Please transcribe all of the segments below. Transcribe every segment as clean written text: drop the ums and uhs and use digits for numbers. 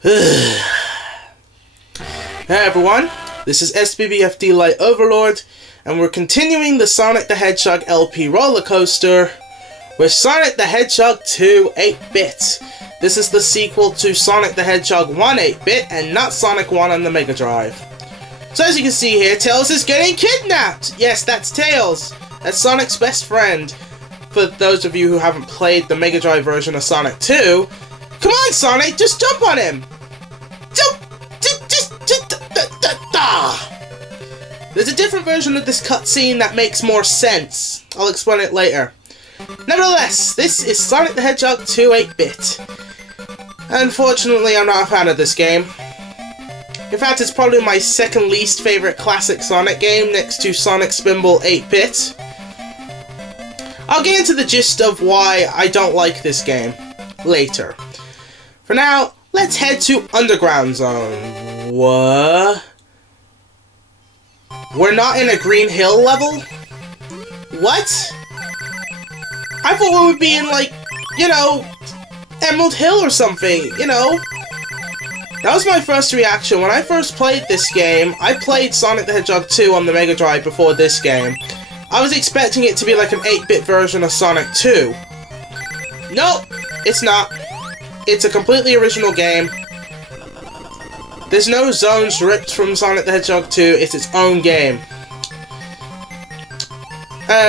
Hey everyone, this is SBBFD Light Overlord, and we're continuing the Sonic the Hedgehog LP roller coaster with Sonic the Hedgehog 2 8-bit. This is the sequel to Sonic the Hedgehog 1 8-bit and not Sonic 1 on the Mega Drive. So as you can see here, Tails is getting kidnapped! Yes, that's Tails! That's Sonic's best friend. For those of you who haven't played the Mega Drive version of Sonic 2, come on, Sonic, just jump on him! There's a different version of this cutscene that makes more sense. I'll explain it later. Nevertheless, this is Sonic the Hedgehog 2 8-bit. Unfortunately, I'm not a fan of this game. In fact, it's probably my second least favorite classic Sonic game next to Sonic Spinball 8-bit. I'll get into the gist of why I don't like this game later. For now, let's head to Underground Zone. What? We're not in a Green Hill level? What? I thought we would be in, like, you know, Emerald Hill or something, you know? That was my first reaction. When I first played this game, I played Sonic the Hedgehog 2 on the Mega Drive before this game. I was expecting it to be like an 8-bit version of Sonic 2. Nope, it's not. It's a completely original game. There's no zones ripped from Sonic the Hedgehog 2, it's its own game.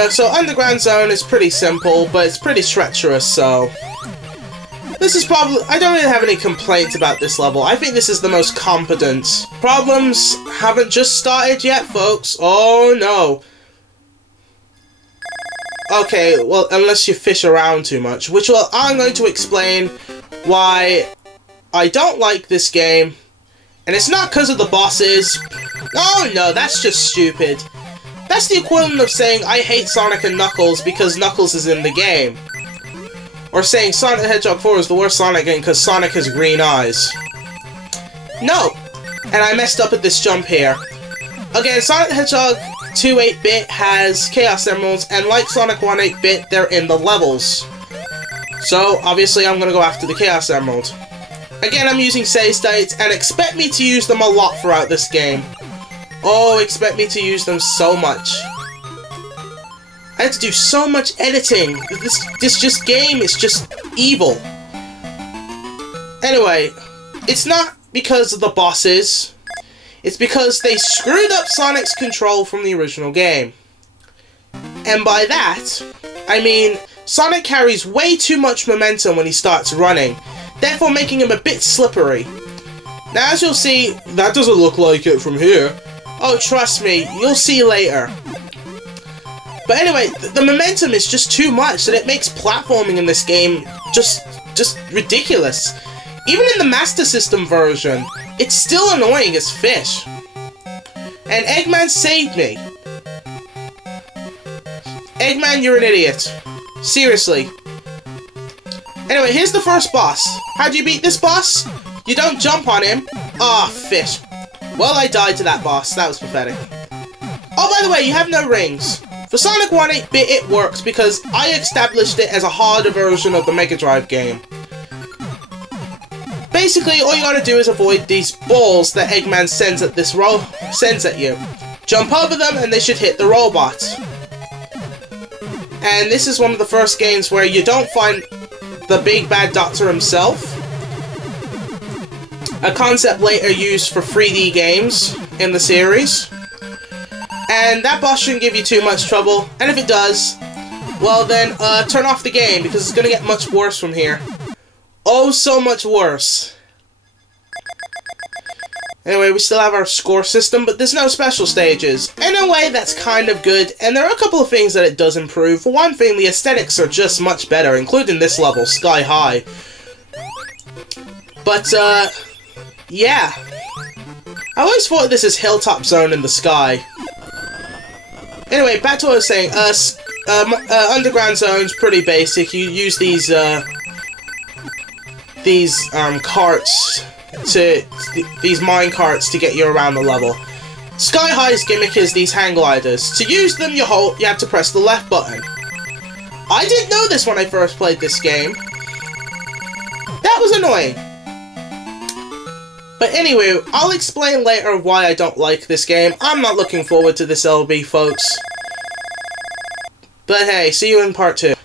So Underground Zone is pretty simple, but it's pretty treacherous, so... This is probably... I don't really have any complaints about this level. I think this is the most competent. Problems haven't just started yet, folks. Oh no. Okay, well, unless you fish around too much, which, well, I'm going to explain why I don't like this game. And it's not because of the bosses. Oh no, that's just stupid. That's the equivalent of saying I hate Sonic and Knuckles because Knuckles is in the game. Or saying Sonic the Hedgehog 4 is the worst Sonic game because Sonic has green eyes. No! And I messed up at this jump here. Again, Sonic the Hedgehog 2 8-bit has Chaos Emeralds, and like Sonic 1 8-bit, they're in the levels. So, obviously I'm gonna go after the Chaos Emerald. Again, I'm using save states, and expect me to use them a lot throughout this game. Oh, expect me to use them so much. I had to do so much editing. This game is just evil. Anyway, it's not because of the bosses. It's because they screwed up Sonic's control from the original game. And by that, I mean Sonic carries way too much momentum when he starts running, therefore making him a bit slippery. Now, as you'll see, that doesn't look like it from here. Oh, trust me, you'll see later. But anyway, the momentum is just too much, and it makes platforming in this game just ridiculous. Even in the Master System version, it's still annoying as fish. And Eggman saved me. Eggman, you're an idiot. Seriously. Anyway, here's the first boss. How do you beat this boss? You don't jump on him. Ah, fish. Well, I died to that boss. That was pathetic. Oh, by the way, you have no rings. For Sonic 1 8-bit, it works because I established it as a harder version of the Mega Drive game. Basically, all you gotta do is avoid these balls that Eggman sends at you. Jump over them, and they should hit the robot. And this is one of the first games where you don't find the big bad doctor himself. A concept later used for 3D games in the series. And that boss shouldn't give you too much trouble, and if it does, well then, turn off the game, because it's gonna get much worse from here. Oh, so much worse. Anyway, we still have our score system, but there's no special stages. In a way, that's kind of good, and there are a couple of things that it does improve. For one thing, the aesthetics are just much better, including this level, Sky High. But, yeah. I always thought this is Hilltop Zone in the sky. Anyway, back to what I was saying. Underground Zone's pretty basic. You use these carts these mine carts to get you around the level. Sky High's gimmick is these hang gliders. To use them, you have to press the left button. I didn't know this when I first played this game. That was annoying. But anyway, I'll explain later why I don't like this game. I'm not looking forward to this LB, folks. But hey, see you in part 2.